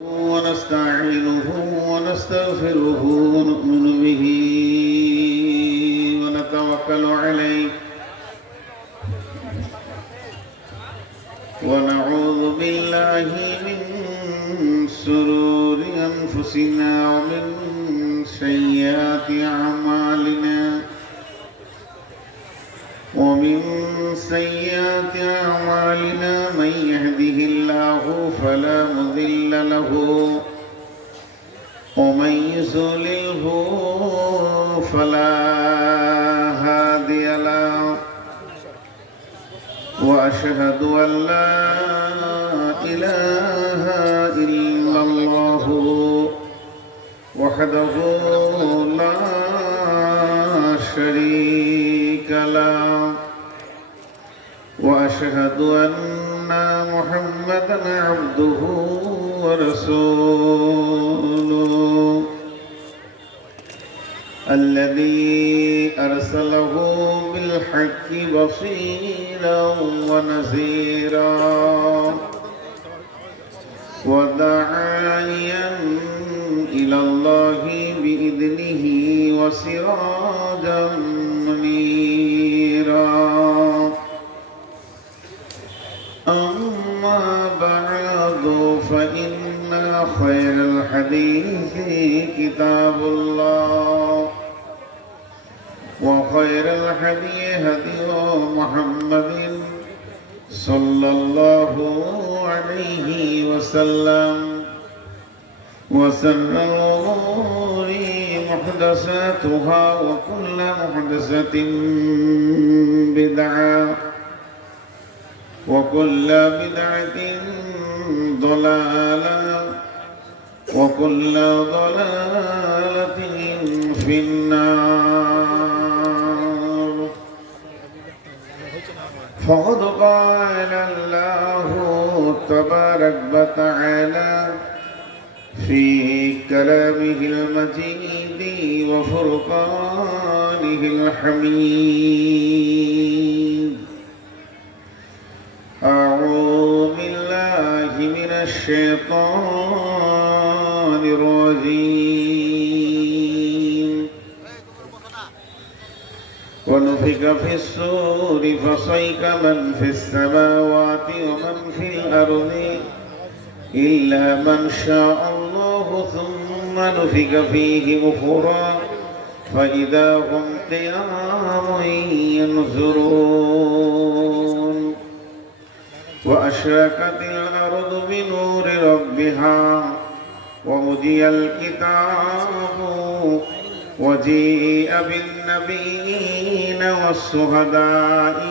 ونستعينه ونستغفره ونؤمن به ونتوكل عليه ونعوذ بالله من شرور أنفسنا ومن سيئات أعمالنا من يهده الله فلا مضل له ومن يضلله فلا هادي له وأشهد أن لا إله إلا الله وحده لا شريك له وأشهد أن محمدًا عبده ورسوله الذي أرسله بالحق بصيرا ونذيرا وداعيا إلى الله بإذنه وسراجا منيرا أما بعد فإن خير الحديث كتاب الله وخير الهدي هدي محمد صلى الله عليه وسلم وشر الأمور محدثاتها وكل محدثة بدعة وكل بدعة ضلالة وكل ضلالة في النار فقد قال الله تبارك وتعالى في كلامه المجيد وفرقانه الحميد أعوذ بالله من الشيطان الرجيم ونفخ في الصور فصعق من في السماوات ومن في الأرض إلا من شاء الله ثم نفخ فيه أخرى فإذا هم قيام ينظرون وأشرقت الأرض بنور ربها ووضع الكتاب وجيء بالنبيين والشهداء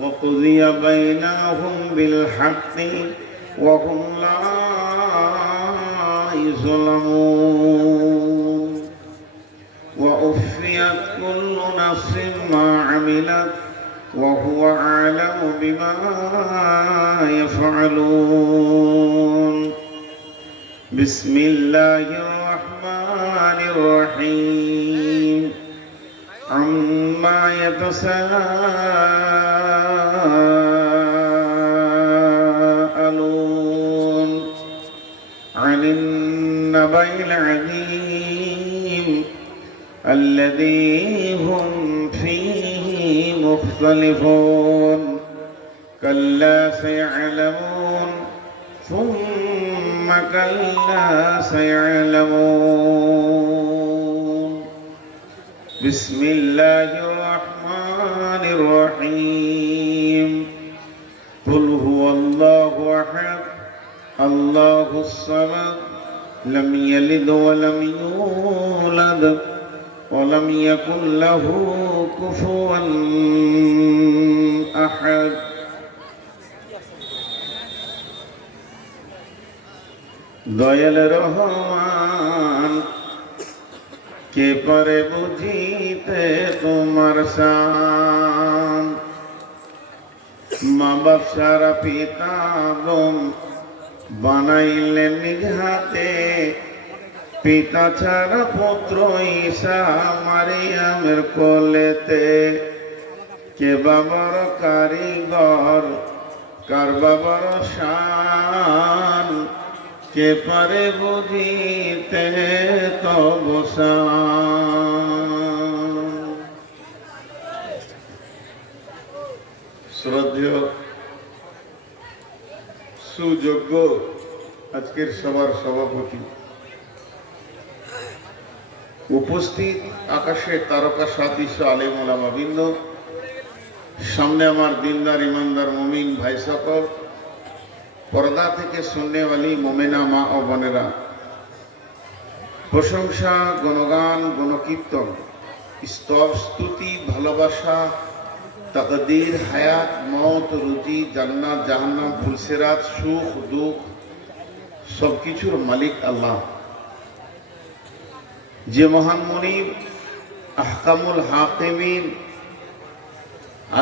وقضي بينهم بالحق وهم لا يظلمون ووفيت كل نفس ما عملت وهو أعلم بما يفعلون بسم الله الرحمن الرحيم عما يتساءلون عن النبأ العظيم الذي هم فيه مختلفون كلا سيعلمون ثم كلا سيعلمون بسم الله الرحمن الرحيم قل هو الله أحد الله الصمد لم يلد ولم يولد ولم يكن له كفوا أحد দয়াল রহমান কে পারে বুঝিতে তোমার শান মা বাপ সারা পিতা গম বানাইলেন নিজ হাতে পিতা ছাড়া পুত্র ঈসা মারিয়ামের কোলেতে কে বাবার কারিগর কার বাবার শান কে পারে বুঝিতে তব শান। শ্রদ্ধেয় সুযোগ্য আজকের সভার সভাপতি, উপস্থিত আকাশের তারকা সাতিশ আলেম ওলামা বৃন্দ, সামনে আমার দিনদার ইমানদার মুমিন ভাই সকল, পর্দা থেকে শুননেওয়ালি মোমেনা মা ও বোনেরা, প্রশংসা, গুণগান, গুণকীর্তন, স্তব, স্তুতি, ভালোবাসা, তাকদীর, হায়াত, মওত, রুজি, জান্নাত, জাহান্নাম, ফুলসিরাত, সুখ দুঃখ সবকিছুর মালিক আল্লাহ, যে মহান মুনিব আহকামুল হাকিমিন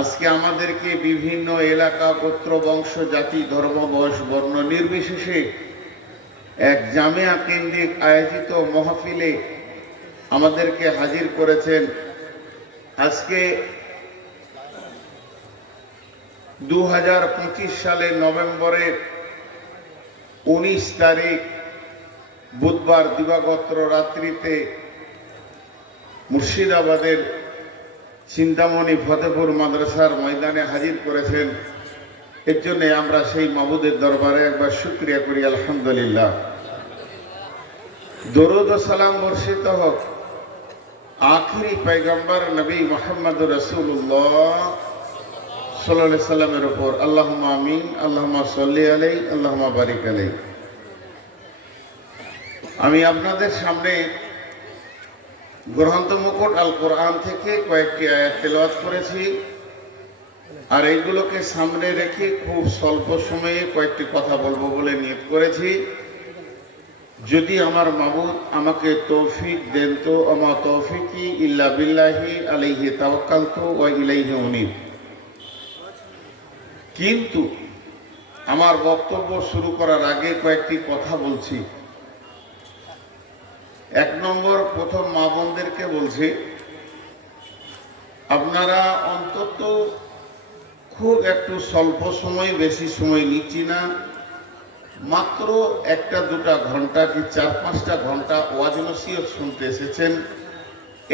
আজকে আমাদেরকে বিভিন্ন এলাকা, গোত্র, বংশ, জাতি, ধর্ম, বয়স, বর্ণ নির্বিশেষে এক জামিয়া কেন্দ্রিক আয়োজিত মাহফিলে আমাদেরকে হাজির করেছেন। আজকে 2025 সালের নভেম্বরের 19 তারিখ বুধবার দিবাগত রাত্রিতে মুর্শিদাবাদের চিন্তামণি ফতেপুর মাদ্রাসার ময়দানে হাজির করেছেন। এর জন্য আমরা সেই মাবুদের দরবারে একবার শুকরিয়া করি, আলহামদুলিল্লাহ। দরুদ ও সালাম বর্ষিত হোক আখিরি পয়গম্বর নবী মুহাম্মদ রাসূলুল্লাহ সাল্লাল্লাহু আলাইহি সাল্লামের উপর। আল্লাহুম্মা আমিন, আল্লাহুম্মা সাল্লি আলাইহি, আল্লাহুম্মা বারিক আলাইহি। আমি আপনাদের সামনে গ্রন্থ মুকুট আল কোরআন থেকে কয়েকটি আয়াত তেলাওয়াত করেছি, আর এইগুলোকে সামনে রেখে খুব স্বল্প সময়ে কয়েকটি কথা বলবো বলে নিয়ত করেছি। যদি আমার মাবুদ আমাকে তৌফিক দেন তো আমা তৌফিকি ইল্লা বিল্লাহি আলাইহি তাওয়াক্কালতু ওয়া ইলাইহি উনীব। কিন্তু আমার বক্তব্য শুরু করার আগে কয়েকটি কথা বলছি। এক নম্বর, প্রথম মা বোনদেরকে বলছি, আপনারা অন্তত খুব একটু স্বল্প সময়, বেশি সময় নিচ্ছি না, মাত্র 1-2 ঘন্টা কি 4-5টা ঘন্টা ওয়াজ নসিহত শুনতে এসেছেন,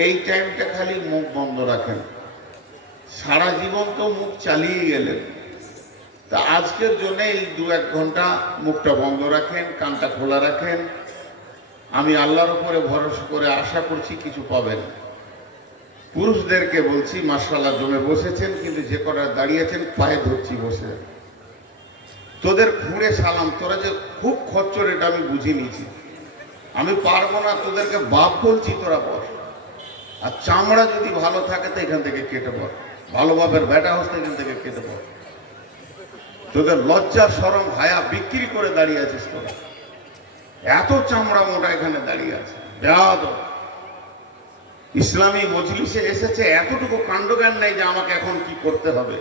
এই টাইমটা খালি মুখ বন্ধ রাখেন। সারা জীবন তো মুখ চালিয়ে গেলেন, তা আজকের জন্য এই 2-1 ঘন্টা মুখটা বন্ধ রাখেন, কানটা খোলা রাখেন। আমি আল্লাহর উপরে ভরসা করে আশা করছি কিছু পাবেন। পুরুষদেরকে বলছি, মাশাআল্লাহ জমে বসেছেন, কিন্তু যে কটা দাঁড়িয়েছেন পায়ে ধরছি বসে। তোদের খুঁড়ে সালাম, তোরা যে খুব খচ্চর এটা আমি বুঝে নিয়েছি। আমি পারবো না, তোদেরকে বাপ বলছি, তোরা বস। আর চামড়া যদি ভালো থাকে তো এখান থেকে কেটে পড়, ভালো বাপের বেটা হচ্ছে এখান থেকে কেটে পড়। তোদের লজ্জা, শরম, হায়া বিক্রি করে দাঁড়িয়ে আছিস তোরা। এত চামড়া মোটা এখানে দাঁড়িয়ে আছে, বেয়াদব। ইসলামী মজলিসে এসেছে, এতটুকু কাণ্ডজ্ঞান নেই যে আমাকে এখন কি করতে হবে।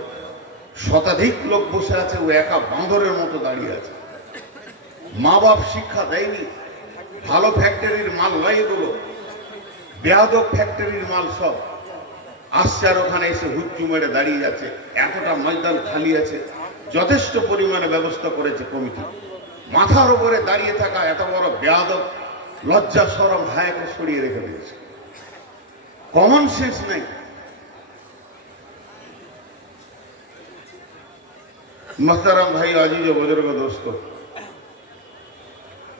শতাধিক লোক বসে আছে, ও একা বাঁদরের মতো দাঁড়িয়ে আছে। মা বাপ শিক্ষা দেয়নি, ভালো ফ্যাক্টরির মাল নয় এগুলো, বেয়াদব ফ্যাক্টরির মাল সব। আসছে আর ওখানে এসে হুজ্জু মেরে দাঁড়িয়ে যাচ্ছে। এতটা ময়দান খালি আছে, যথেষ্ট পরিমাণে ব্যবস্থা করেছে কমিটি। মাথার উপরে দাঁড়িয়ে থাকা এত বড় বেয়াদব, লজ্জা শরম হায়াকে সরিয়ে রেখে দিয়েছে। কমন সেন্স নেই। মোহতারাম ভাই, আজিজ ও বুজুর্গ দোস্ত,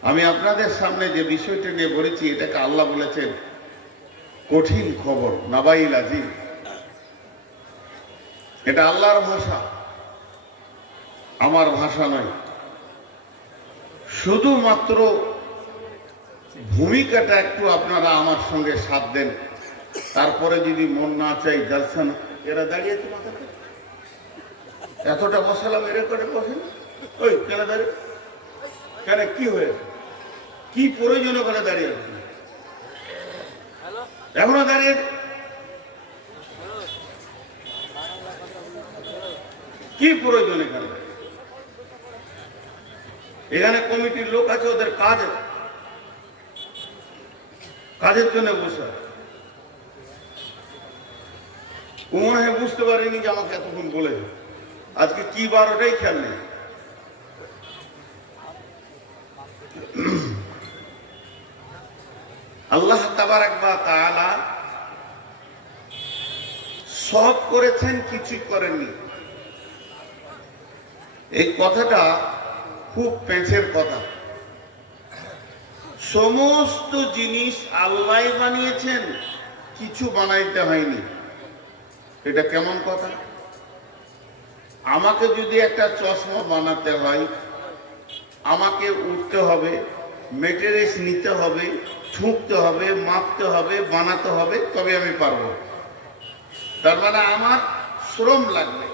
আমি আপনাদের সামনে যে বিষয়টা নিয়ে বলেছি, এটাকে আল্লাহ বলেছেন কঠিন খবর, নাবাইল আজিজ। এটা আল্লাহর ভাষা, আমার ভাষা নয়। শুধুমাত্র ভূমিকাটা একটু আপনারা আমার সঙ্গে সাথ দেন, তারপরে যদি মন না চাই জালসা না। এরা দাঁড়িয়েছে মাথাতে, এতটা বসালাম, এরা করে বসেন। ওই কেন দাঁড়িয়ে, কেন কি হয়েছে, কি প্রয়োজন ওখানে দাঁড়িয়ে আছে? এখনো দাঁড়িয়ে কি প্রয়োজন? এখানে এখানে কমিটির লোক আছে, ওদের কাজ আছে, কাজের জন্য বসে। ও মনে হয় বুঝতে পারিনি যে আমাকে এতক্ষণ বলেছে। আজকে কি বার ওটাই খেয়াল নেই। আল্লাহ তাবারাক ওয়া তাআলা সব করেছেন, কিছুই করেননি। এই কথাটা খুব পেঁচের কথা। সমস্ত জিনিস আল্লাহ বানিয়েছেন, কিছু বানাইতে হয়নি। এটা কেমন কথা? আমাকে যদি একটা চশমা বানাতে হয়, আমাকে উঠতে হবে, মেটেরিয়ালস নিতে হবে, ঠুকতে হবে, মাপতে হবে, বানাতে হবে, তবে আমি পারবো। তার মানে আমার শ্রম লাগবে।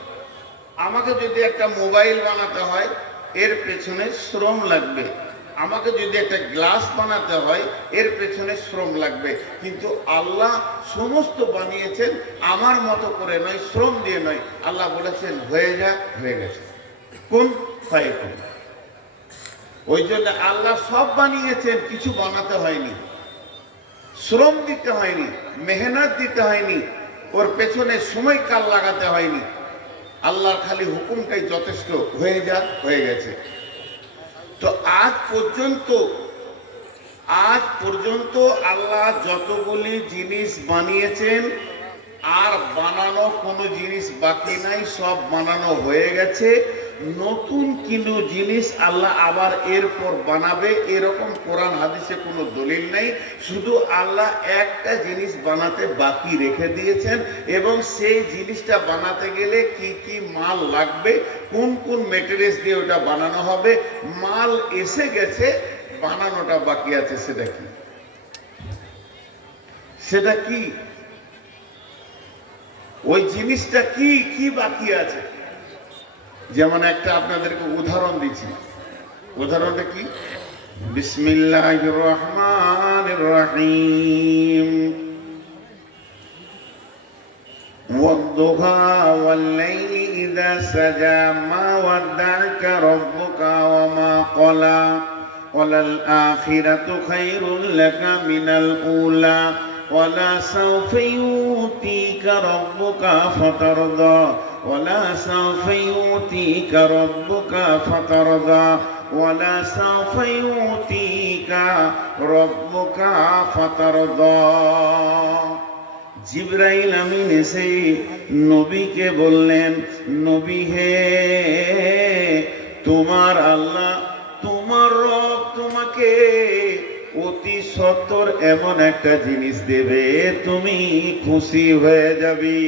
আমাকে যদি একটা মোবাইল বানাতে হয়, এর পেছনে শ্রম লাগবে। আমাকে যদি একটা গ্লাস বানাতে হয়, এর পেছনে শ্রম লাগবে। কিন্তু আল্লাহ সমস্ত বানিয়েছেন আমার মতো করে নয়, শ্রম দিয়ে নয়। আল্লাহ বলেছেন হয়ে যা, হয়ে গেছে। কোন ফায়াকুন। ওই জন্য আল্লাহ সব বানিয়েছেন, কিছু বানাতে হয়নি, শ্রম দিতে হয়নি, মেহনত দিতে হয়নি, ওর পেছনে সময়কাল লাগাতে হয়নি। আল্লাহর খালি হুকুমটাই যথেষ্ট, হয়ে যা, হয়ে গেছে। তো আজ পর্যন্ত আল্লাহ যতগুলি জিনিস বানিয়েছেন, আর বানানো কোনো জিনিস বাকি নাই, সব বানানো হয়ে গেছে। নতুন কোনো জিনিস আল্লাহ আবার এরপর বানাবে, এরকম কোরআন হাদিসে কোনো দলিল নেই। শুধু আল্লাহ একটা জিনিস বানাতে বাকি রেখে দিয়েছেন, এবং সেই জিনিসটা বানাতে গেলে কি কি মাল লাগবে, কোন কোন মেটেরিয়ালস দিয়ে ওটা বানানো হবে, মাল এসে গেছে, বানানোটা বাকি আছে। সেটা কি ওই জিনিসটা কি কি বাকি আছে? যেমন একটা আপনাদেরকে উদাহরণ দিচ্ছি। উদাহরণটা কি? বিসমিল্লাহির রহমানির রহিম। ওয়াদ-দুহা ওয়াল-লাইলি ইযা সাজা মা ওয়াদ্দা'আকা রাব্বুকা ওয়া মা ক্বালা ওয়ালাল আখিরাতু খায়রুল লাকা মিনাল উলা ওয়ালা সাওফা ইউতিকা রাব্বুকা ফাতারদা ওয়ালা সাওফা ইউতিকা রাব্বুকা ফাতারদা ওয়ালা সাওফা ইউতিকা রাব্বুকা ফাতারদা। জিবরাইল আমিন এসে নবীকে বললেন, নবী হে, তোমার আল্লাহ, তোমার রব তোমাকে অতি সত্বর এমন একটা জিনিস দেবে, তুমি খুশি হয়ে যাবি।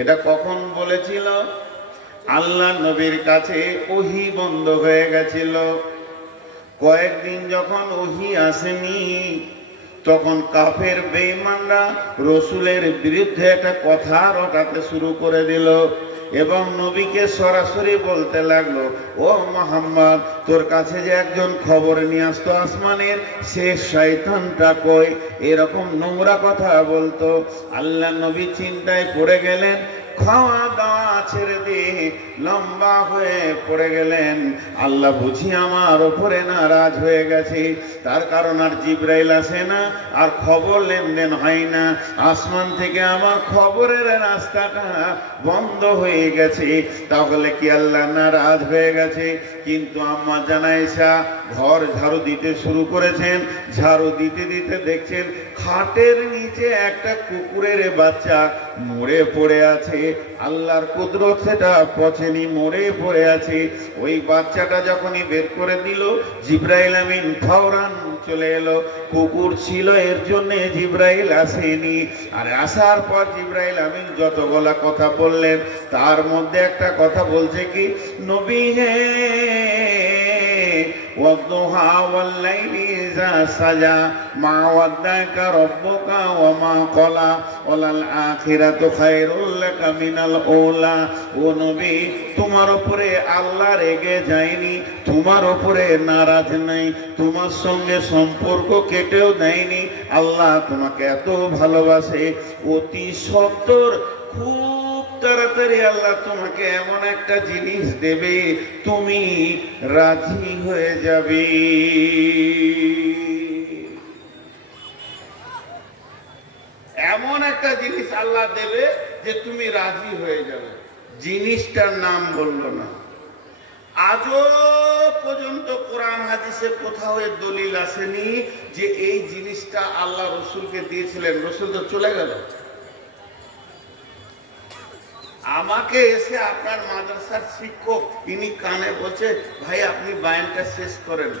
এটা কখন বলেছিল? আল্লাহ নবীর কাছে ওহী বন্ধ হয়ে গেছিল। কয়েকদিন যখন ওহী আসেনি, তখন কাফের বেঈমানরা রসুলের বিরুদ্ধে একটা কথা রটাতে শুরু করে দিল, এবং নবীকে সরাসরি বলতে লাগলো, ও মুহাম্মদ, তোর কাছে যে একজন খবর নিয়ে আসতো আসমানের, সে শয়তানটা কই? এরকম নোংরা কথা বলতো। আল্লাহ নবী চিন্তায় পড়ে গেলেন, খাওয়া দাওয়া ছেড়ে দিয়ে লম্বা হয়ে পড়ে গেলেন। আল্লাহ বুঝি আমার ওপরে নারাজ হয়ে গেছে, তার কারণ আর জিবরাইল আসে না, আর খবর লেনদেন হয় না, আসমান থেকে আমার খবরের রাস্তাটা বন্ধ হয়ে গেছে। তাহলে কি আল্লাহ নারাজ হয়ে গেছে? কিন্তু আম্মা জান আয়েশা ঘর ঝাড়ু দিতে শুরু করেছেন। ঝাড়ু দিতে দিতে দেখছেন খাটের নিচে একটা কুকুরের বাচ্চা মরে পড়ে আছে। আল্লাহর কুদরত সেটা পচেনি, মরে পড়ে আছে। ওই বাচ্চাটা যখনই বের করে দিল, জিবরাইল আমিন ফওরান চলে এলো। কুকুর ছিল এর জন্য জিবরাইল আসেনি। আর আসার পর জিবরাইল আমিন যতগুলা কথা বললেন, তার মধ্যে একটা কথা বলছে কি, নবী হে, ওয়াদ-দুহা ওয়াল-লাইলি ইযা সাজা মা ওয়াদ্দা'আকা রাব্বুকা ওয়া মা ক্বালা ওয়ালাল আখিরাতু খায়রুল লাকা মিনাল উলা। ও নবী, তোমার উপরে আল্লাহ রেগে যায়নি, তোমার উপরে নারাজ নাই, তোমার সঙ্গে সম্পর্ক কেটেও দেয়নি। আল্লাহ তোমাকে এত ভালোবাসে, অতি সত্বর, খুব তাড়াতাড়ি আল্লাহ তোমাকে এমন একটা জিনিস দেবে, তুমি রাজি হয়ে যাবে। এমন একটা জিনিস আল্লাহ দেবে যে তুমি রাজি হয়ে যাবে। জিনিসটার নাম বললো না। আজব পর্যন্ত কোরআন হাদিসে কোথাও এর দলিল আসেনি যে এই জিনিসটা আল্লাহ রসুলকে দিয়েছিলেন। রসুল তো চলে গেল। আমাকে এসে আপনার মাদ্রাসার শিক্ষক ইনি কানে বলছে, ভাই আপনি বায়ানটা শেষ করেন।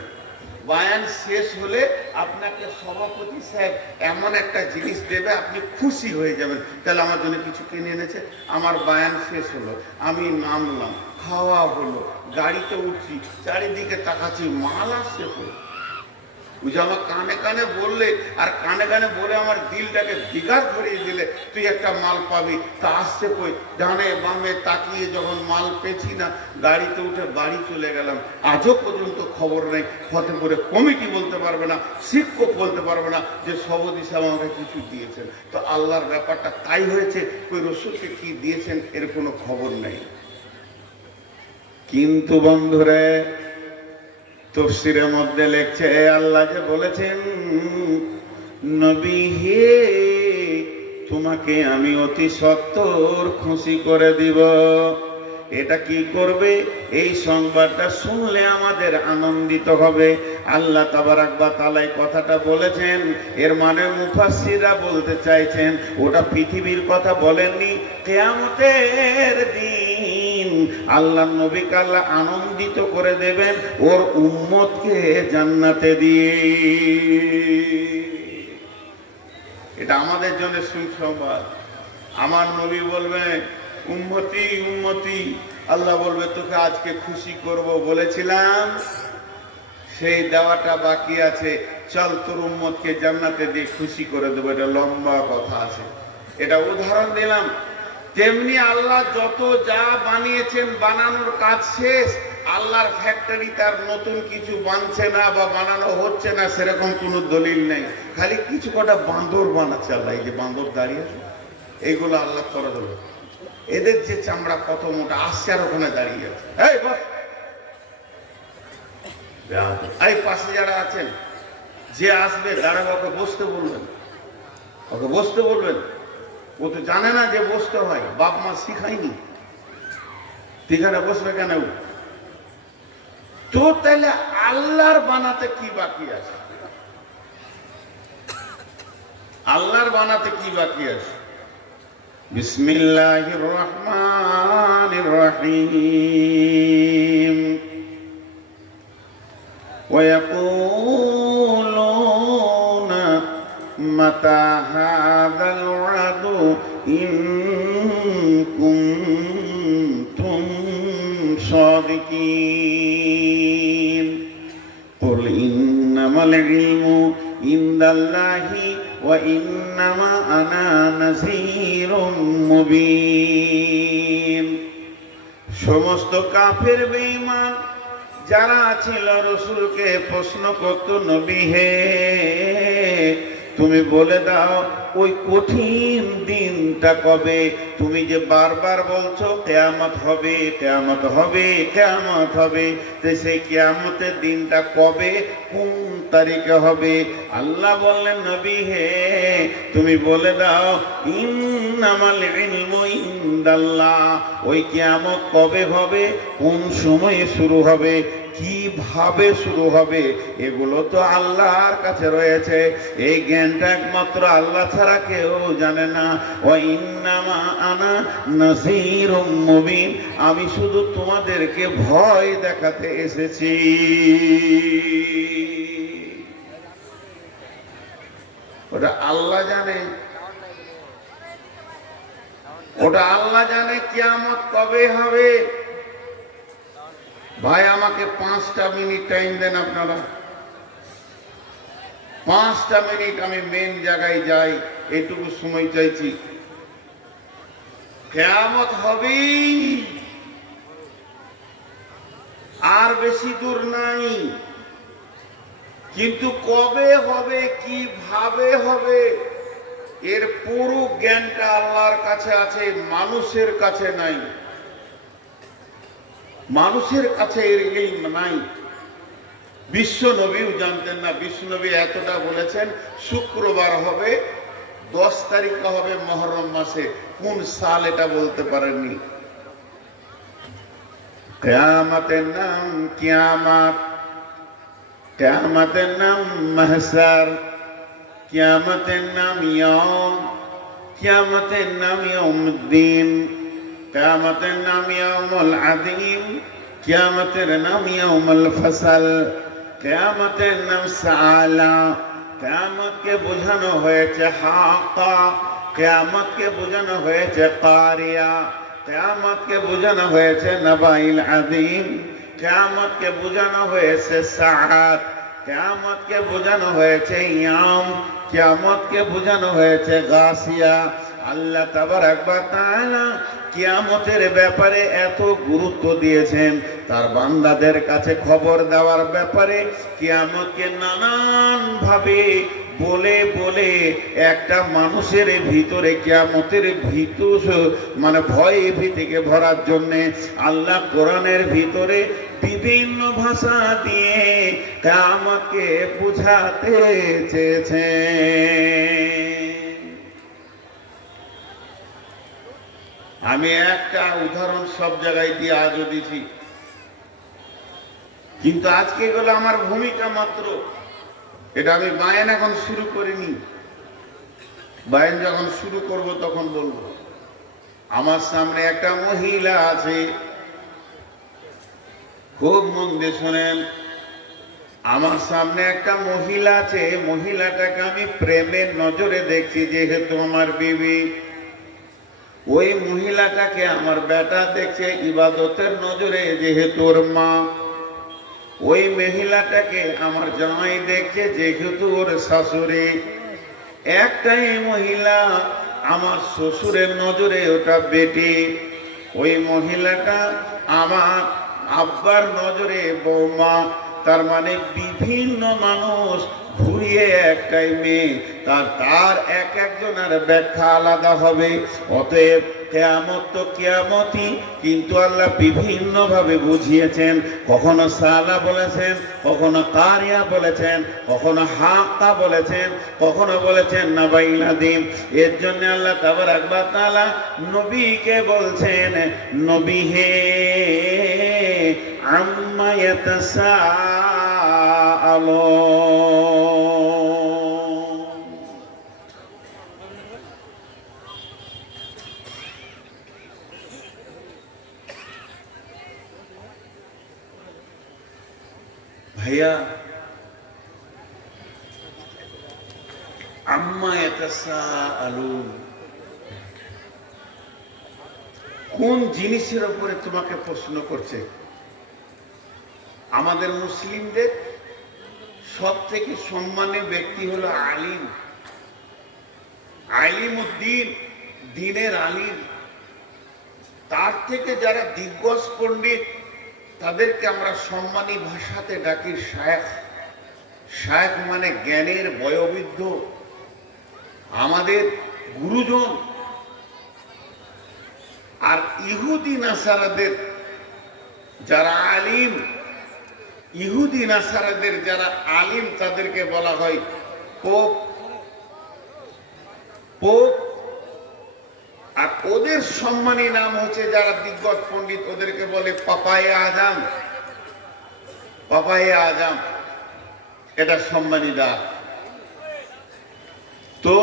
বায়ান শেষ হলে আপনাকে সভাপতি সাহেব এমন একটা জিনিস দেবে, আপনি খুশি হয়ে যাবেন। তাহলে আমার জন্য কিছু কিনে এনেছে। আমার বায়ান শেষ হলো, আমি নামলাম, খাওয়া হলো, গাড়িতে উঠছি, চারিদিকে তাকাচ্ছি, মাল আসছে তো। বুঝে আমার কানে কানে বললে, আর কানে কানে বলে আমার দিলটাকে বিগার ধরিয়ে দিলে, তুই একটা মাল পাবি। তা আসছে কই? ডানে বামে তাকিয়ে যখন মাল পেছি না, গাড়িতে উঠে বাড়ি চলে গেলাম। আজও পর্যন্ত খবর নেই। ফতেপুরে কমিটি বলতে পারবে না, শিক্ষক বলতে পারবে না যে সভাপতি সাহেব আমাকে কিছু দিয়েছেন। তো আল্লাহর ব্যাপারটা তাই হয়েছে, ওই রসুলকে কি দিয়েছেন এর কোনো খবর নেই। কিন্তু বন্ধুরে, তাফসীরের মধ্যে লেখছে, আল্লাহ যে বলেছেন, নবী হে, তোমাকে আমি অতি সত্বর খুশি করে দিব। এটা কি করবে? এই সংবাদটা শুনলে আমাদের আনন্দিত হবে। আল্লাহ তাবারাক ওয়া তাআলা এই কথাটা বলেছেন, এর মানে মুফাসসিররা বলতে চাইছেন ওটা পৃথিবীর কথা বলেননি, কিয়ামতের দিন আল্লাহ নবীকে আল্লাহ আনন্দিত করে দেবেন ওর উম্মতকে জান্নাতে দিয়ে। এটা আমাদের জন্য সুসংবাদ। আমার নবী বলবে, উম্মতি উম্মতি, আল্লাহ বলবে তোকে আজকে খুশি করব বলেছিলাম, সেই দেওয়াটা বাকি আছে, চল তোর উম্মতকে জান্নাতে দিয়ে খুশি করে দেবো। এটা লম্বা কথা আছে, এটা উদাহরণ দিলাম। তেমনি আল্লাহ যত যা বানিয়েছেন, বানানোর কাজ শেষ। আল্লাহর ফ্যাক্টরি তার নতুন কিছু বানছে না বা বানানো হচ্ছে না, সেরকম কোনো দলিল নেই। খালি কিছু কটা বান্দর বানাচ্ছে আল্লাহ। এই যে বান্দর দাঁড়িয়ে আছে, এইগুলো আল্লাহ করে দেবে। এদের যে চামড়া কত মোটা, আসছে আর ওখানে দাঁড়িয়ে আছে। এই বস, এই পাশে যারা আছেন, যে আসবে দাঁড়াবে, ওকে বসতে বলবেন, ওকে বসতে বলবেন। ও তো জানে না যে বসতে হয়, বাপ মা শিখায়নি। ঠিকানা বসবে কেন? তো তাহলে আল্লাহর বানাতে কি বাকি আছে? আল্লাহর বানাতে কি বাকি আছে? বিসমিল্লাহির রহমানির রহিম। ওয়ায়াকুলুনা মাতা হাযাল ওয়াদু ইন কুনতুম সাদিকিন। কুল ইন্নামাল ইলমু ইনদাল্লাহি ওয়া ইন্নামা আনা নাযীরুম মুবিন। সমস্ত কাফের বেঈমান যারা ছিল রাসূলকে প্রশ্ন করত, নবী হে, তুমি বলে দাও ওই কঠিন দিনটা কবে? তুমি যে বারবার বলছো কিয়ামত হবে, কিয়ামত হবে, কিয়ামত হবে, সেই কিয়ামতের দিনটা কবে, কোন তারিখে হবে? আল্লাহ বললেন, নবী হে, তুমি বলে দাও ইন্নামাল ইলমু ইনদাল্লাহ, ওই কিয়ামত কবে হবে, কোন সময়ে শুরু হবে, কিভাবে শুরু হবে, এগুলো তো আল্লাহর কাছে রয়েছে। এই জ্ঞানটা একমাত্র আল্লাহ ছাড়া কেউ জানে না। ওয়া ইন্নামা আনা নাযীরুম মুবিন, আমি শুধু তোমাদেরকে ভয় দেখাতে এসেছি। ওটা আল্লাহ জানে, ওটা আল্লাহ জানে কিয়ামত কবে হবে। ভাই আমাকে 5টা মিনিট টাইম দেন আপনারা, 5টা মিনিট আমি মেন জায়গায় যাই, এইটুকু সময় চাইছি। কিয়ামত হবেই, আর বেশি দূর নাই। কিন্তু কবে হবে, কিভাবে হবে, এর পুরো জ্ঞানটা আল্লাহর কাছে আছে, মানুষের কাছে নাই। মানুষের কাছে এর ইলম নাই। বিশ্ব নবীও জানতেন না। বিশ্ব নবী এতটা বলেছেন, শুক্রবার হবে, 10 তারিখে হবে মহরম মাসে, কোন সাল এটা বলতে পারেননি। কিয়ামতের নাম কিয়ামত, কিয়ামতের নাম মাহশার, কিয়ামতের নাম ইয়াউম, কিয়ামতের নাম ইয়াউমুদ্দিন, কিয়ামতের নাম ইয়াউমুল আযীম, কিয়ামতের নাম ইয়াউমুল ফাসল, কিয়ামতের নাম সাআলা। কিয়ামতকে বোঝানো হয়েছে হাক্কা, কিয়ামতকে বোঝানো হয়েছে কারিয়া, কিয়ামতকে বোঝানো হয়েছে নাবাইল আযীম, কিয়ামতকে বোঝানো হয়েছে সাআত, কিয়ামতকে বোঝানো হয়েছে ইয়াম, কিয়ামতকে বোঝানো হয়েছে গাসিয়া। আল্লাহ তাবারাক ওয়া তাআলা কিয়ামতের ব্যাপারে এত গুরুত্ব দিয়েছেন, তার বান্দাদের কাছে খবর দেওয়ার ব্যাপারে কিয়ামতকে নানান ভাবে বলে বলে একটা মানুষের ভিতরে কিয়ামতের ভীতু মানে ভয় ভীতিকে ভরার জন্যে আল্লাহ কোরআনের ভিতরে বিভিন্ন ভাষা দিয়ে কিয়ামতকে বুঝাতে চেয়েছেন। আমি একটা উদাহরণ সব জায়গায় দিয়ে আজও দিছি, কিন্তু আজকে এগুলো আমার ভূমিকা মাত্র। এটা আমি বায়ান এখন শুরু করিনি, বায়ান যখন শুরু করব তখন বলবো। আমার সামনে একটা মহিলা আছে, খুব মন দিয়ে শোনেন। আমার সামনে একটা মহিলা আছে, মহিলাটাকে আমি প্রেমের নজরে দেখছি, যেহেতু আমার বিবি। ওই মহিলাটাকে আমার বেটা দেখছে ইবাদতের নজরে, যেহেতু ওর মা। ওই মহিলাটাকে আমার জামাই দেখছে, যেহেতু ওর শাশুড়ি। একটাই মহিলা আমার শ্বশুরের নজরে, ওটা বেটি। ওই মহিলাটা আমার আব্বার নজরে বৌমা। তার মানে বিভিন্ন মানুষ ঘুরিয়ে একটাই মেয়ে, তার এক একজনের ব্যাখ্যা আলাদা হবে। অতএব কিয়ামত তো কিয়ামতই, কিন্তু আল্লাহ বিভিন্ন ভাবে বুঝিয়েছেন। কখনো সালা বলেছেন, কখনো কারিয়া বলেছেন, কখনো হাক্কা বলেছেন, কখনো বলেছেন নাবাইল আযীম। এর জন্য আল্লাহ তাবারাক ওয়া তাআলা নবীকে বলছেন, নবী হে আম্মা ইয়াতাসাআলুন। ভাইয়া, আম্মা ইয়াতাসাআলুন, কোন জিনিসের উপরে তোমাকে প্রশ্ন করছে? আমাদের মুসলিমদের সব থেকে সম্মানের ব্যক্তি হলো আলিম, আলিমউদ্দিন, দ্বীনের আলিম। তার থেকে যারা দিগ্গজ পণ্ডিত, তাদেরকে আমরা সম্মানী ভাষাতে ডাকি শায়েখ। শায়েখ মানে জ্ঞানের বয়োবৃদ্ধ, আমাদের গুরুজন। আর ইহুদি নাসারাদের যারা আলিম, ইহুদি নাসারাদের যারা আলিম, তাদেরকে বলা হয় পোপ। পোপ। আর ওদের সম্মানী নাম হচ্ছে যারা দিগ্গজ পণ্ডিত, ওদেরকে বলে পাপায়ে আজম। পাপায়ে আজম এটা সম্মানী ডাক। তো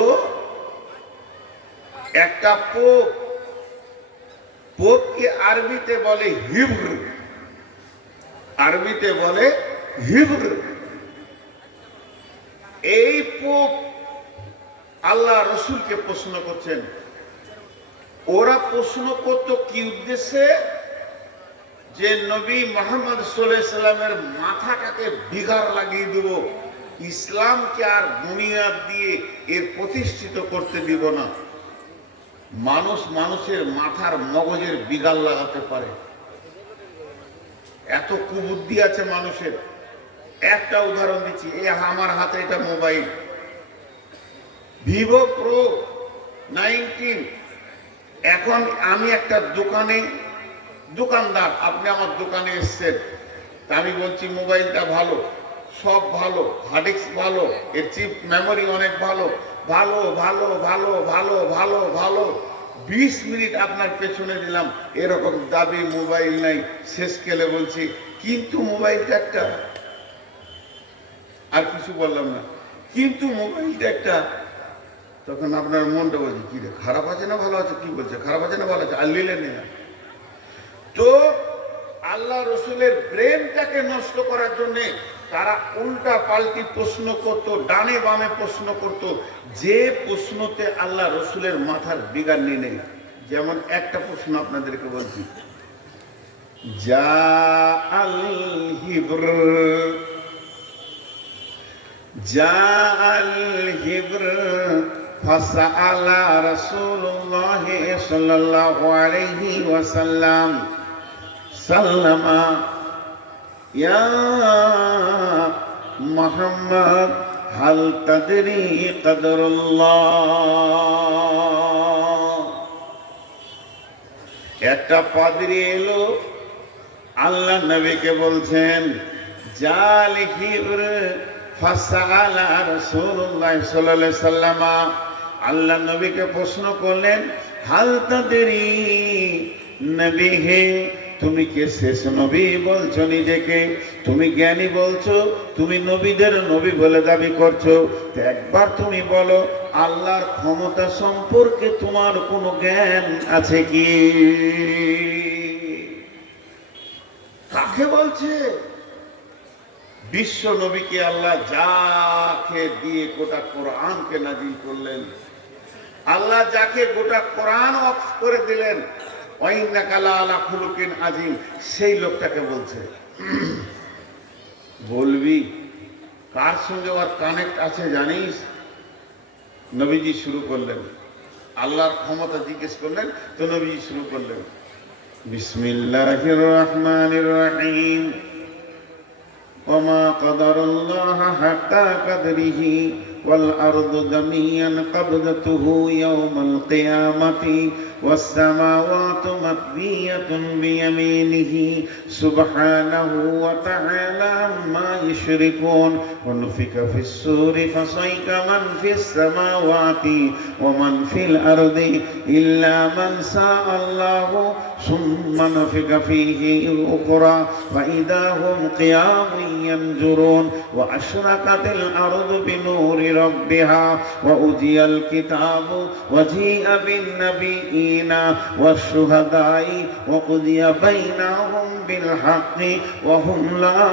একটা পোপ, পোপকে আরবিতে বলে হিব্র, আরবিতে বলে হিব্র। এই পোপ আল্লাহ রসুলকে প্রশ্ন করছেন। ওরা প্রশ্ন করতো কি উদ্দেশ্যে? যে নবী মুহাম্মদ সাল্লাল্লাহু আলাইহি সাল্লামের মাথাটাকে বিগাড় লাগিয়ে দেব, ইসলামকে আর বুনিয়াদ দিয়ে এর প্রতিষ্ঠিত করতে দিব না। মানুষ মানুষের মাথার মগজের বিগাড় লাগাতে পারে, এত কুবুদ্ধি আছে মানুষের। একটা উদাহরণ দিচ্ছি, এই আমার হাতে এটা মোবাইল ভিভো প্রো 19। এখন আমি একটা দোকানদার, আপনি আমার দোকানে এসছেন, তা আমি বলছি মোবাইলটা ভালো, সব ভালো, হার্ড ডিস্ক ভালো, এর চিপ মেমোরি অনেক ভালো, ভালো ভালো ভালো ভালো ভালো ভালো 20 মিনিট আপনার পেছনে দিলাম, এরকম দাবি মোবাইল নাই, শেষ কেলে বলছি কিন্তু মোবাইলটা একটা, আর কিছু বললাম না, কিন্তু মোবাইলটা একটা। তখন আপনার মনটা বলছে কি রে, খারাপ আছে না ভালো আছে, কি বলছে খারাপ আছে না ভালো আছে, আর নিলেন না। তো আল্লাহ রসুলের ব্রেনটাকে নষ্ট করার জন্যে তারা উল্টা পাল্টি প্রশ্ন করত, ডানে বামে প্রশ্ন করত, যে প্রশ্নতে আল্লাহ রসুলের মাথার বিগার নেই। যেমন একটা প্রশ্ন আপনাদেরকে বলছি, যা আল হিব্র, যা আল হিব্র ফাসআলা রাসূলুল্লাহ সাল্লাল্লাহু আলাইহি ওয়াসাল্লাম সাল্লামা ইয়া মুহাম্মদ হাল তাদরি কদরুল্লাহ। একটা পাদ্রী এলো, আল্লাহ নবীকে বলছেন জাল হিব্র ফাসআলা রাসূলুল্লাহ সাল্লাল্লাহু আলাইহি ওয়াসাল্লাম, আল্লাহ নবীকে প্রশ্ন করলেন হাল তাদরি, নবী হে তুমি কে শেষ নবী বলছো নিজেকে, তুমি জ্ঞানী বলছো, তুমি নবীদের নবী বলে দাবি করছো, তো একবার তুমি বলো আল্লাহর ক্ষমতা সম্পর্কে তোমার কোনো জ্ঞান আছে কি? কাকে বলছে? বিশ্ব নবীকে আল্লাহ যাকে দিয়ে গোটা কোরআনকে নাজিল করলেন, আল্লাহ যাকে গোটা কোরআন অফ করে দিলেন, ওয়াইন্নাকা লাআলা খুলুকিন আযীম, সেই লোকটাকে বলছে। বলবি কার সঙ্গে ওর কানেক্ট আছে জানিস? নবীজি শুরু করলেন, আল্লাহর ক্ষমতা জিজ্ঞেস করলেন, তো নবীজি শুরু করলেন বিসমিল্লাহির রহমানির রহিম, ওমা কদরুল্লাহ হাক্কা কদরিহি ওয়াল আরদু জামিআন কবদতুহু ইয়াওমাল কিয়ামাতি ওয়াস সামাওয়াতু মাতবিয়াতুন বিয়ামিনিহি সুবহানাহু ওয়া তাআলা আম্মা ইউশরিকুন ওয়া নুফিকা ফিস সূরি ফাসাইকা মান ফিস সামাওয়াতি ওয়া মান ফিল আরদি ইল্লা মান শাআল্লাহু সুম্মা নুফিকা ফীহি উখরা ফাইদা হুম কিয়ামুন ينظرون وأشرقت الأرض بنور ربها وأوتي الكتاب وجيء بالنبيين والشهداء وقضي بينهم بالحق وهم لا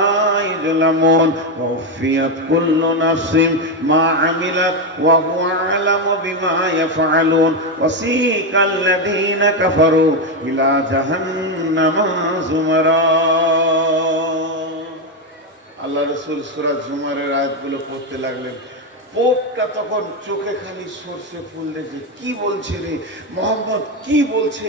يظلمون ووفيت كل نفس ما عملت وهو أعلم بما يفعلون وسيق الذين كفروا إلى جهنم زمرا। আল্লাহ রসুল সূরা জুমারের আয়াতগুলো পড়তে লাগলেন। পোপটা তখন চোখে খালি সর্ষে ফুল দেখে, কি বলছে রে মোহাম্মদ, কি বলছে,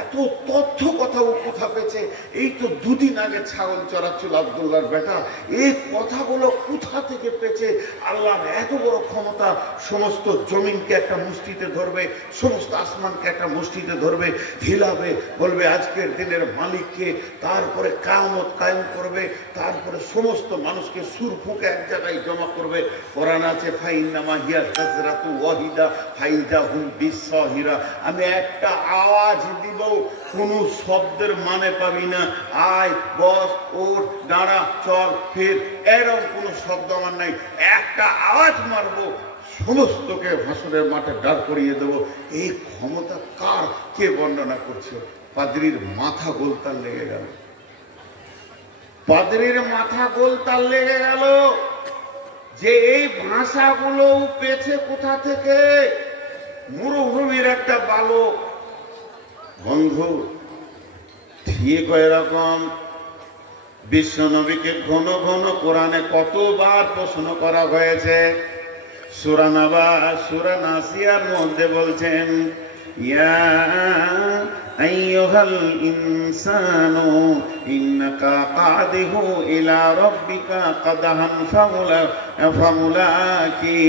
এত তথ্য কথা ও কোথা পেয়েছে? এই তো দুদিন আগে ছাগল চড়াচ্ছিল আব্দুল্লাহর বেটা, এই কথাগুলো কোথা থেকে পেয়েছে? আল্লাহর এত বড় ক্ষমতা, সমস্ত জমিনকে একটা মুষ্টিতে ধরবে, সমস্ত আসমানকে একটা মুষ্টিতে ধরবে, হিলাবে, বলবে আজকের দিনের মালিককে, তারপরে কিয়ামত কায়েম করবে, তারপরে সমস্ত মানুষকে সুর ফুঁকে এক জায়গায় জমা করবে। কোরআন আছে ফাইন্নামা হিয়া যাজরাতু ওয়াহিদা ফাইদা হুম বিসসাহিরা, আমি একটা আওয়াজ দিব, কোন শব্দের মানে পাবি না, আয় বস ওঠ দাঁড়া চল ফির, এরকম কোনো শব্দ আমার নাই, একটা আওয়াজ মারবো, সমস্তকে ভাষণের মাঠে দাঁড় করিয়ে দেবো। এই ক্ষমতা কার, কে বর্ণনা করছে? পাদ্রীর মাথা গোলতাল লেগে গেল, পাদ্রীর মাথা গোলতাল লেগে গেল যে এই ভাষাগুলো পেয়েছে কোথা থেকে? মরুভূমির একটা বালক। বন্ধু ঠিক এরকম বিশ্ব নবীকে ঘন ঘন কোরআনে কতবার প্রশ্ন করা হয়েছে। সূরা নাবা, সূরা নাসিয়ার মধ্যে বলছেন ইয়া আইয়ুহাল ইনসানু ইন্নাকা কাদিহু ইলা রাব্বিকা কাদহান ফামুলাকি।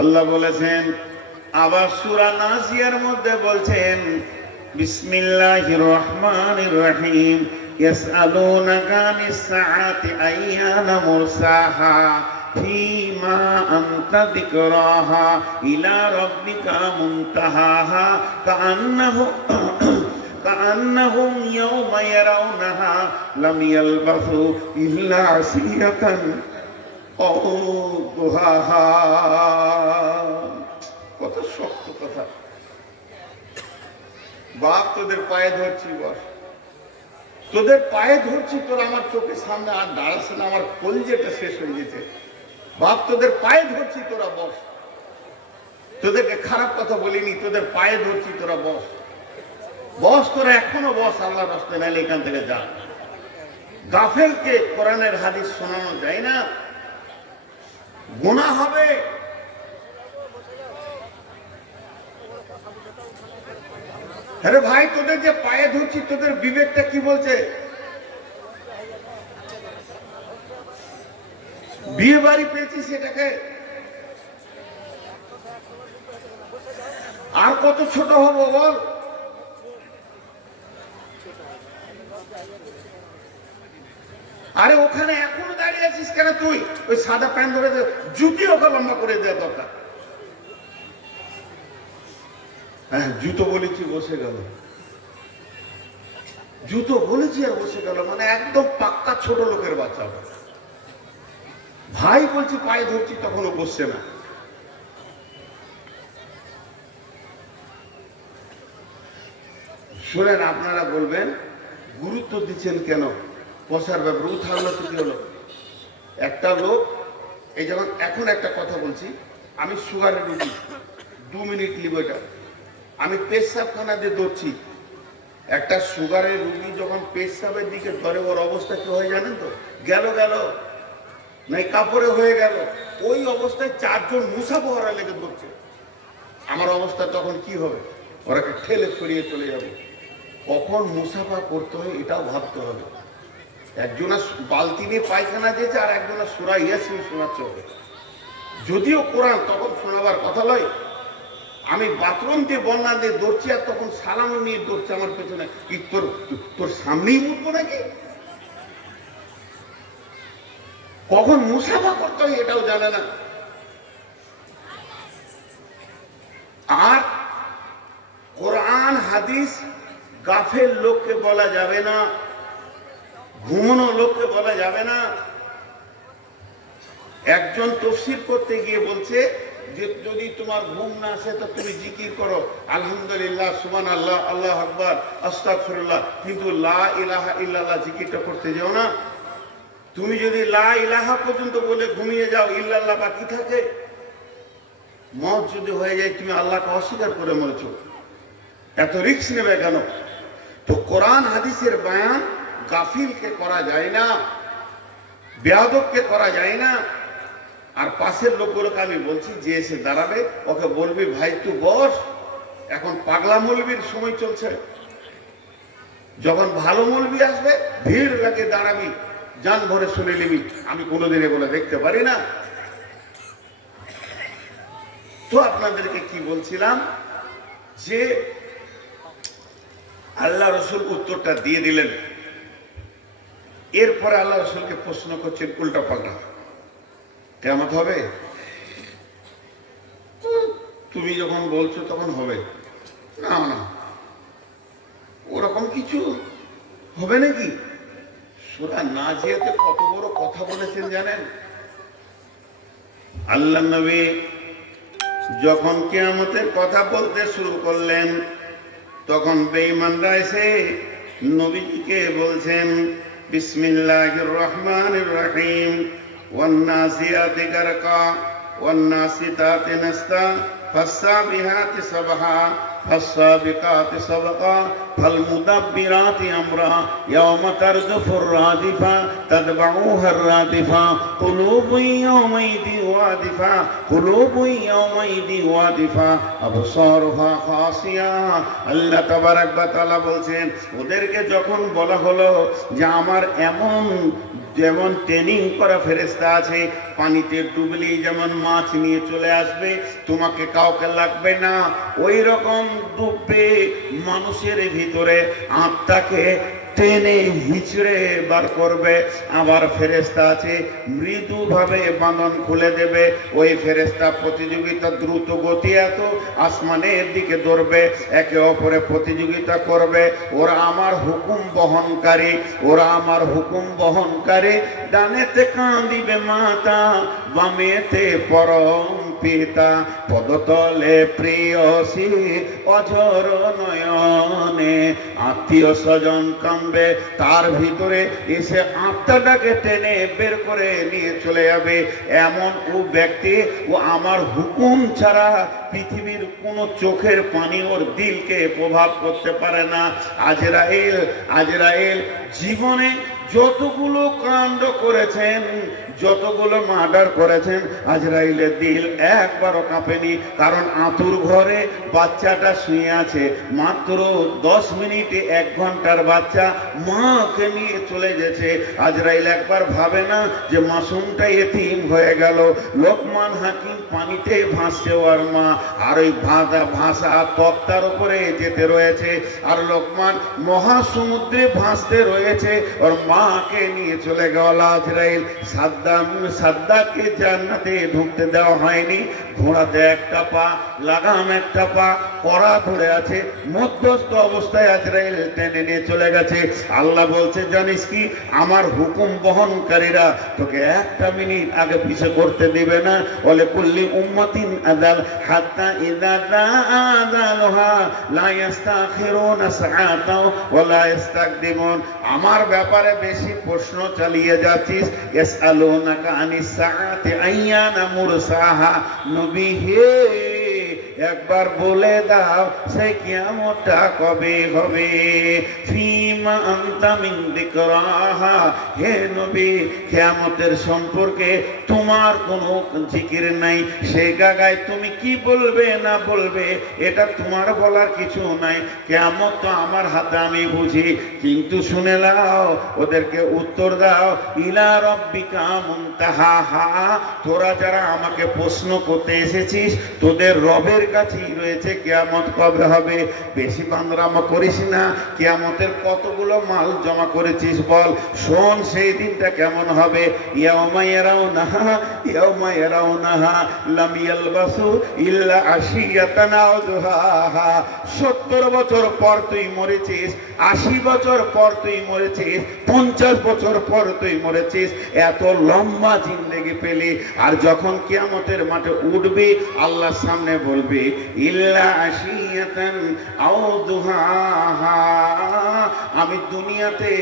আল্লাহ বলেছেন। আবার সূরা নাসিয়ার মধ্যে বলছেন বিসমিল্লাহির রহমানির রহিম ইয়াসআলুনাকা আনিস সাআতি আইয়ানা মুরসাহা ফীমা আনতা যিকরাহা ইলা রাব্বিকা মুনতাহাহা কাআন্নাহুম ইয়াওমা ইয়ারাউনাহা লাম ইয়ালবাসু ইল্লা আসিয়াতান আও দুহাহা। কত শক্ত কথা। বাপ তোদের পায়ে ধরছি, বস, তোদের পায়ে ধরছি, তোর আমার চোখের সামনে আর দাঁড়াচ্ছে না, আমার কলজেটা শেষ হয়ে গেছে। বাপ তোদের পায়ে ধরছি, তোরা বস, তোদেরকে খারাপ কথা বলিনি, তোদের পায়ে ধরছি, তোরা বস, বস, তোরা এখনো বস, আল্লাহর রাস্তায়, নাইলে এখান থেকে যা। গাফেলকে কোরআনের হাদিস শোনানো যায় না, গুনাহ হবে। আরে ভাই, তোদের যে পায়ে ধরছি, তোদের বিবেকটা কি বলছে? বিয়ে বাড়ি পেয়েছি সেটাকে আর কত ছোট হবো বল? আরে ওখানে এখনো দাঁড়িয়ে আছিস কেন তুই? ওই সাদা প্যান্ট ধরে জুতি ওকে লম্বা করে দেওয়া দরকার। হ্যাঁ, জুতো বলেছি বসে গেল, জুতো বলেছি আর বসে গেল, মানে একদম পাক্কা ছোট লোকের বাচ্চা। ভাই বলছি পায়ে ধরছি, তখনও বসছে না। শুনেন, আপনারা বলবেন গুরুত্ব দিচ্ছেন কেন বসার ব্যাপারে? উঠালো তো কি হলো? একটা লোক, এই যেমন এখন একটা কথা বলছি, আমি সুগারের রুগী, 2 মিনিট লিব, এটা আমি পেশাবখানা দিয়ে ধরছি। একটা সুগারের রুগী যখন পেশাবের দিকে ধরে, ওর অবস্থা কি হয় জানেন তো? গেল নাই কাপড়ে হয়ে গেল, ওই অবস্থায় 4 জন মুসাফা লেগে ধরছে। আমার অবস্থা তখন কি হবে? ওরাকে ঠেলে সরিয়ে চলে যাবে। কখন মুসাফা করতে হয় এটাও ভাবতে হবে। একজনা বালতি নিয়ে পায়খানা দিয়েছে, আর একজনা সূরা ইয়াসিন শোনাচ্ছে হবে। যদিও কোরআন তখন শোনাবার কথা নয়, আমি বাথরুম দিয়ে বন্যা দিয়ে দৌড়ছি, আর তখন সালাম নিয়ে দৌড়ছে আমার পেছনে। কি তোর সামনেই উঠবো নাকি? কখন মুসাফা করতে হয় এটাও জানে না। আর কোরআন হাদিস গাফেল লোককে বলা যাবে না, ঘুমানো লোককে বলা যাবে না। একজন তাফসীর করতে গিয়ে বলছে যে যদি তোমার ঘুম না আসে তো তুমি জিকির করো, আলহামদুলিল্লাহ, সুবহানাল্লাহ, আল্লাহু আকবার, আস্তাগফিরুল্লাহ, কিন্তু লা ইলাহা ইল্লাল্লাহ জিকিরটা করতে যাও না। তুমি যদি লা ইলাহা পর্যন্ত বলে ঘুমিয়ে যাও, ইল্লাল্লাহ বাকি থাকে, মত যদি হয়ে যায়, তুমি আল্লাহকে অস্বীকার করে মরেছো। এত রিস্ক নেবে কেন? তো কোরআন হাদিসের বয়ান গাফিলকে করা যায় না, বেয়াদবকে করা যায় না। আর পাশের লোকগুলোকে আমি বলছি, যে এসে দাঁড়াবে ওকে বলবি, ভাই তুই বস, এখন পাগলা মৌলবীর সময় চলছে। যখন ভালো মৌলবী আসবে, ভিড় লাগে দাঁড়াবি, জান ভরে শুনে নিবি। আমি কোনোদিন এগুলো দেখতে পারি না। তো আপনাদেরকে কি বলছিলাম, যে আল্লাহ রসুল উত্তরটা দিয়ে দিলেন। এরপরে আল্লাহ রসুলকে প্রশ্ন করছেন উল্টা পাল্টা, কিয়ামত হবে? তুমি যখন বলছো তখন হবে না, না ওরকম কিছু হবে নাকি? সূরা নাজিয়াতে কত বড় কথা বলেছেন জানেন? আল্লাহ নবী যখন কিয়ামতের কথা বলতে শুরু করলেন, তখন বেঈমানরা এসে নবীকে বলছেন, বিসমিল্লাহির রহমানির রহিম, ওয়ান নাসিয়াতি গারকা, ওয়ান নাসিতাতি নাসতা, ফাসসাবিহাতি সাবহা, ফাসসাবিকাতি সাবকা, ফালমুদাব্বিরাতি আমরা, ইয়াওমা তারজুফুর রাদিফা, তাতবাউহার রাদিফা, কুলুবুন ইয়াওমাইদিন ওয়াদিফা, কুলুবুন ইয়াওমাইদিন ওয়াদিফা, আবসারুহা খাসিয়া। আল্লাহ তাবারক ওয়া তাআলা বলছেন, ওদেরকে যখন বলা হলো যে আমার এমন যেমন ট্রেনিং করা ফেরেশতা আছে, পানিতে ডুবলেই যেমন মাছ নিয়ে চলে আসবে, তোমাকে কাউকে লাগবে না, ওই রকম ডুববে মানুষের ভিতরে, আত্মাকে টেনে হিচড়ে বার করবে। আবার ফেরেশতা আছে মৃদুভাবে বাঁধন খুলে দেবে। ওই ফেরেশতা প্রতিযোগিতা দ্রুত গতি, এত আসমানের দিকে দৌড়বে, একে অপরে প্রতিযোগিতা করবে। ওরা আমার হুকুম বহনকারী, ওরা আমার হুকুম বহনকারী। ডানেতে কাঁদিবে মাতা, বামেতে পরম পিতা, পদতলে প্রিয়সী অঝর নয়নে। আত্মীয় স্বজন কামবে, তার ভিতরে এসে আত্মাটাকে টেনে বের করে নিয়ে চলে যাবে। এমন ও ব্যক্তি, ও আমার হুকুম ছাড়া পৃথিবীর কোনো চোখের পানি ওর দিলকে প্রভাব করতে পারে না। আজরাইল জীবনে যতগুলো কাণ্ড করেছেন, যতগুলো মার্ডার করেছেন, আজরাইলের দিল একবারও কাঁপেনি। কারণ আতুর ঘরে বাচ্চাটা শুয়ে আছে, মাত্র 10 মিনিটে 1 ঘন্টার বাচ্চা মাকে নিয়ে চলে গেছে। আজরাইল একবার ভাবে না যে মাসুমটা এতিম হয়ে গেল। লোকমান হাকিম পানিতে ভাসছে ওর মা, আর ওই ভাসা তক্তার উপরে যেতে রয়েছে, আর লোকমান মহাসমুদ্রে ভাসতে রয়েছে, ওর মাকে নিয়ে চলে গেল আজরাইল। সাদ্দাকে জান্নাতে ঢুকতে দেওয়া হয়নি। ঘোড়াতে একটা পা, লাগাম একটা পা, কড়া ধরে আছে, মধ্যস্থ অবস্থায় আজরাইল টেনে নিয়ে চলে গেছে। আল্লাহ বলছে, জানিস কি, আমার হুকুম বহনকারীরা তোকে 1 মিনিট আগে পিছে করতে দিবে না। বলে কুল্লি উম্মাতিন আদাল হাত্তা ইযা আযালুহা লা ইস্তাখিরুনা সাআতাও ওয়া লা ইস্তাকদিমুন। আমার ব্যাপারে বেশি প্রশ্ন চালিয়ে যাচ্ছিস। ইয়াসআলুনাকা আনিস সাআতি আইয়ানা মুরসাহা। নবী হে, একবার বলে দাও সেই কিয়ামতটা কবে হবে। ফিমা আনতা মিন যিকরাহা। হে নবী, কিয়ামতের সম্পর্কে তোমার কোনো জিকির নাই। সেই জায়গায় তুমি কি বলবে না বলবে এটা তোমার বলার কিছু নাই। কিয়ামত তো আমার হাতে, আমি বুঝি। কিন্তু শুনে নাও, ওদেরকে উত্তর দাও, ইলা রাব্বিকা মুনতাহাহা। তোরা যারা আমাকে প্রশ্ন করতে এসেছিস, তোদের রবের কাছেই রয়েছে কিয়ামত কবে হবে। বেশি বান্দরামো করিস না। কিয়ামতের কতগুলো মাল জমা করেছিস বল। শোন সেই দিনটা কেমন হবে। ইয়াউমা ইয়ারাউনাহা লাম ইয়ালবাসু ইল্লা আশিয়াতান আও দুহাহা। 70 বছর পর তুই মরেছিস, 80 বছর পর তুই মরেছিস, 50 বছর পর তুই মরেছিস, এত লম্বা জিন্দেগি পেলি। আর যখন কিয়ামতের মাঠে উঠবি, আল্লাহর সামনে বলবি, ইল্লা আশিয়াতান আও দুহাহা। আমি দুনিয়াতে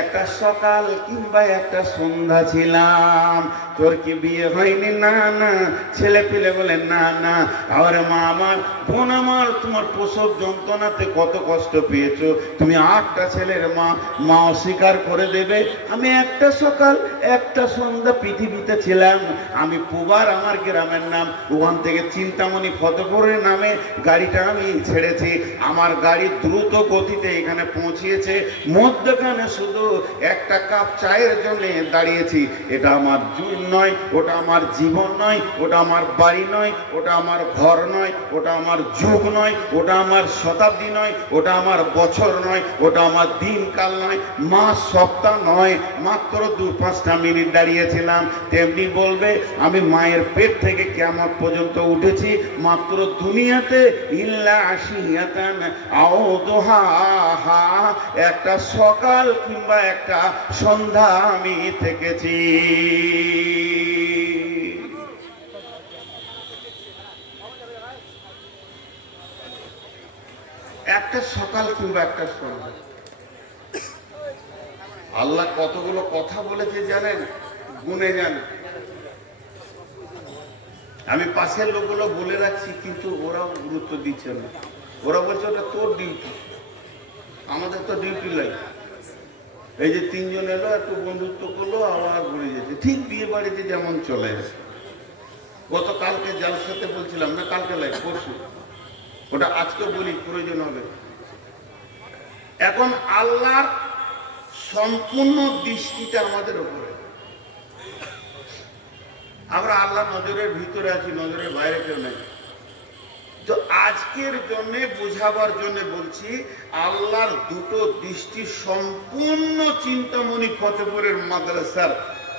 একটা সকাল কিংবা একটা সন্ধ্যা ছিলাম। তোর কি বিয়ে হয়নি? না না। ছেলে পেলে বলে না না। আরে মা আমার, বোন আমার, তোমার প্রসব যন্ত্রণাতে কত কষ্ট পেয়েছো। তুমি 8টা ছেলের মা, মা অস্বীকার করে দেবে। আমি একটা সকাল একটা সন্ধ্যা পৃথিবীতে ছিলাম। আমি পুবার, আমার গ্রামের নাম। ওখান থেকে চিন্তামণি ফতেপুরের নামে গাড়িটা আমি ছেড়েছি। আমার গাড়ি দ্রুত গতিতে এখানে পৌঁছিয়েছে। মধ্যখানে শুধু একটা কাপ চায়ের জন্য দাঁড়িয়েছি। এটা আমার জুন নয়, ওটা আমার জীবন নয়, ওটা আমার বাড়ি নয়, ওটা আমার ঘর নয়, ওটা আমার যুগ নয়, ওটা আমার শতাব্দী নয়, ওটা আমার বছর নয়, ওটা আমার দিনকাল নয়, মাস সপ্তাহ নয়। মাত্র 2-5টা মিনিট দাঁড়িয়েছিলাম। তেমনি বলবে, আমি মায়ের পেট থেকে কিয়ামত পর্যন্ত উঠেছি মাত্র দুনিয়াতে ইল্লা আশিয়াতান আও দুহাহা। একটা সকাল কিংবা একটা সন্ধ্যা আমি থেকেছি। একটা সকাল কিংবা একটা সন্ধ্যা। আল্লাহ কতগুলো কথা বলেছে জানেন? গুনে যান। আমি পাশের লোকগুলো বলে রাখছি, কিন্তু ওরাও গুরুত্ব দিচ্ছে না। ওরা বলছে ওটা তোর ডিউটি, আমাদের তো ডিউটি নাই। এই যে 3 জন এলো, একটু বন্ধুত্ব করলো, আবার ঘুরে যেতে। ঠিক বিয়ে বাড়িতে যেমন চলে আসে। গতকালকে জালসাতে বলছিলাম না, কালকে লাগে পরশু, ওটা আজকে বলি, প্রয়োজন হবে। এখন আল্লাহর সম্পূর্ণ দৃষ্টিটা আমাদের উপরে। আমরা আল্লাহ নজরের ভিতরে আছি, নজরের বাইরে কেউ নেই। তো আজকের জন্য বোঝাবার জন্য বলছি, আল্লাহর দুটো দৃষ্টি সম্পূর্ণ চিন্তামণি ফতেপুরের মাদ্রাসার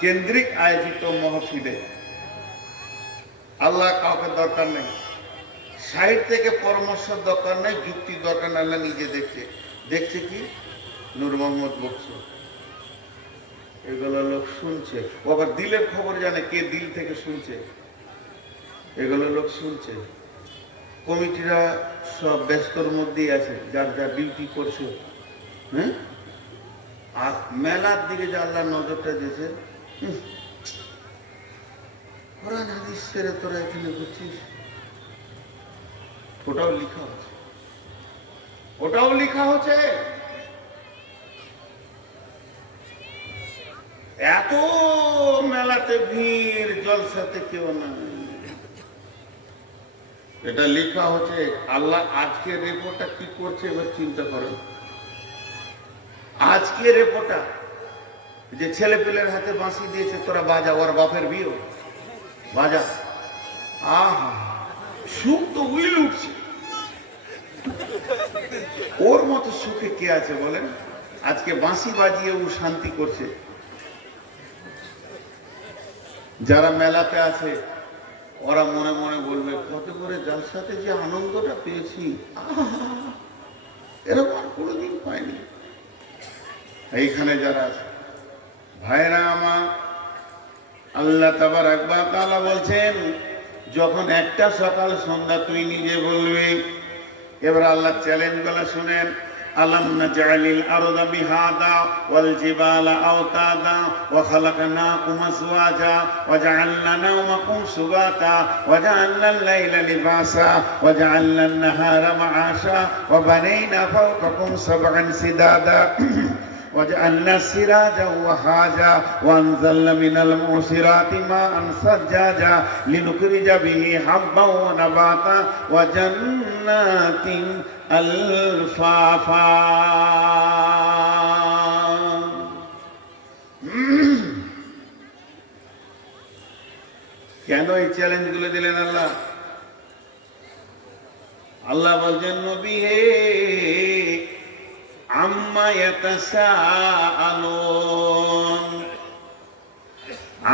কেন্দ্রিক আয়োজিত মাহফিলে আল্লাহ কাউকে দরকার নেই, সাইড থেকে পরামর্শ দরকার নেই, যুক্তি দরকার নেই, আল্লাহ নিজে দেখছে কি নূর মোহাম্মদ বকছে, এগুলো লোক শুনছে, ও আবার দিলের খবর জানে, কে দিল থেকে শুনছে, এগুলো লোক শুনছে। কমিটিরা সব ব্যস্তর মধ্যেই আছে, যার যা ডিউটি করছে। হ্যাঁ, আর মেলার দিকে যে আল্লাহ নজরটা দিয়েছে, কোরআন হাদিস ছেড়ে তোরা এখানে করছিস, ওটাও লিখা হচ্ছে, ওটাও লিখা হচ্ছে। এত মেলাতে ভিড়, জলসাতে কেউ না, এটা লেখা হচ্ছে। আল্লাহ আজকের রেপোর্টটা কি করছে এবার চিন্তা করেন। আজকের রেপোর্টটা যে ছেলে পেলের হাতে বাঁশি দিয়েছে, তোরা বাজা, ওর বাপের বিয়ে বাজা, আহা সুখ তো উইল উঠছে, ওর মতো সুখে কে আছে বলেন? আজকে বাঁশি বাজিয়ে ও শান্তি করছে। যারা মেলাতে আছে ওরা মনে মনে বলবে, কত করে জালসাতে যে আনন্দটা পেয়েছি, এরকম আর কোনোদিন পাইনি। এইখানে যারা আছে ভাইরা আমার, আল্লাহ তাবারক ওয়া তাআলা বলছেন, যখন একটা সকাল সন্ধ্যা তুই নিজে বলবি। এবার আল্লাহ চ্যালেঞ্জ গুলো শুনেন। আলাম নাজআলিল আরদা বিহাদা ওয়াল জিবালা আওতাদা ওয়া খালাকনাকুম আজওয়াজা ওয়া জাআলনা নাওমাকুম সুবাতা ওয়া জাআলনাল লাইলা লিবাসা ওয়া জাআলনান নাহারা মাআশা ওয়া বানাইনা ফাওকাকুম সাবআন সিদাদা وجعلنا سراجا وهاجا وانزلنا من المعصرات ماء ثجاجا لنخرج به حبا ونباتا وجنات الفافا। কেন এই চ্যালেঞ্জ গুলো দিলেন আল্লাহ? আল্লাহ বলছেন, নবী হে, আম্মা ইয়াতাসাআলুন,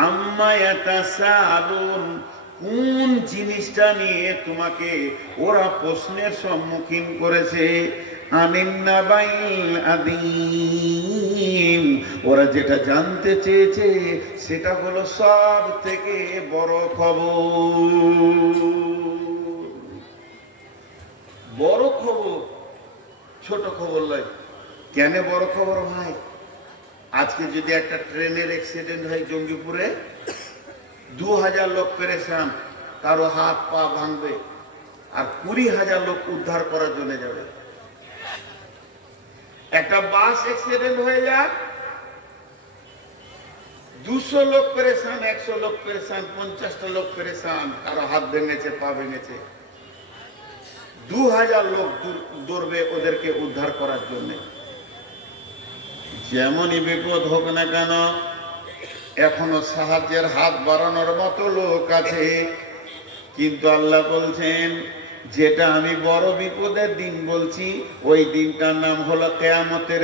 আম্মা ইয়াতাসাআলুন, কোন জিনিসটা নিয়ে তোমাকে ওরা প্রশ্নের সম্মুখীন করেছে? আনিন নাবাইল আযীম, ওরা যেটা জানতে চেয়েছে সেটা হলো সব থেকে বড় খবর। বড় খবর, ছোট খবর নয়। কেন বড় খবর ভাই? আজকে যদি একটা ট্রেনের অ্যাক্সিডেন্ট হয় জঙ্গিপুরে, 2000 লোক পেরেশান, কারো হাত পা ভাঙবে, আর 20,000 লোক উদ্ধার করার জন্য যাবে। একটা বাস অ্যাক্সিডেন্ট হয়ে যায়, 200 লোক পেরেশান, 100 লোক পেরেশান, 50টা লোক পেরেশান, কারো হাত ভেঙেছে, পা ভেঙেছে, 2000 লোক দৌড়বে ওদেরকে উদ্ধার করার জন্য। যেমনই বিপদ হোক না কেন, এখনো সাহায্যের হাত বাড়ানোর মতো লোক আছে। কিন্তু আল্লাহ বলছেন, যেটা আমি বড় বিপদের দিন বলছি, ওই দিনটার নাম হলো কিয়ামতের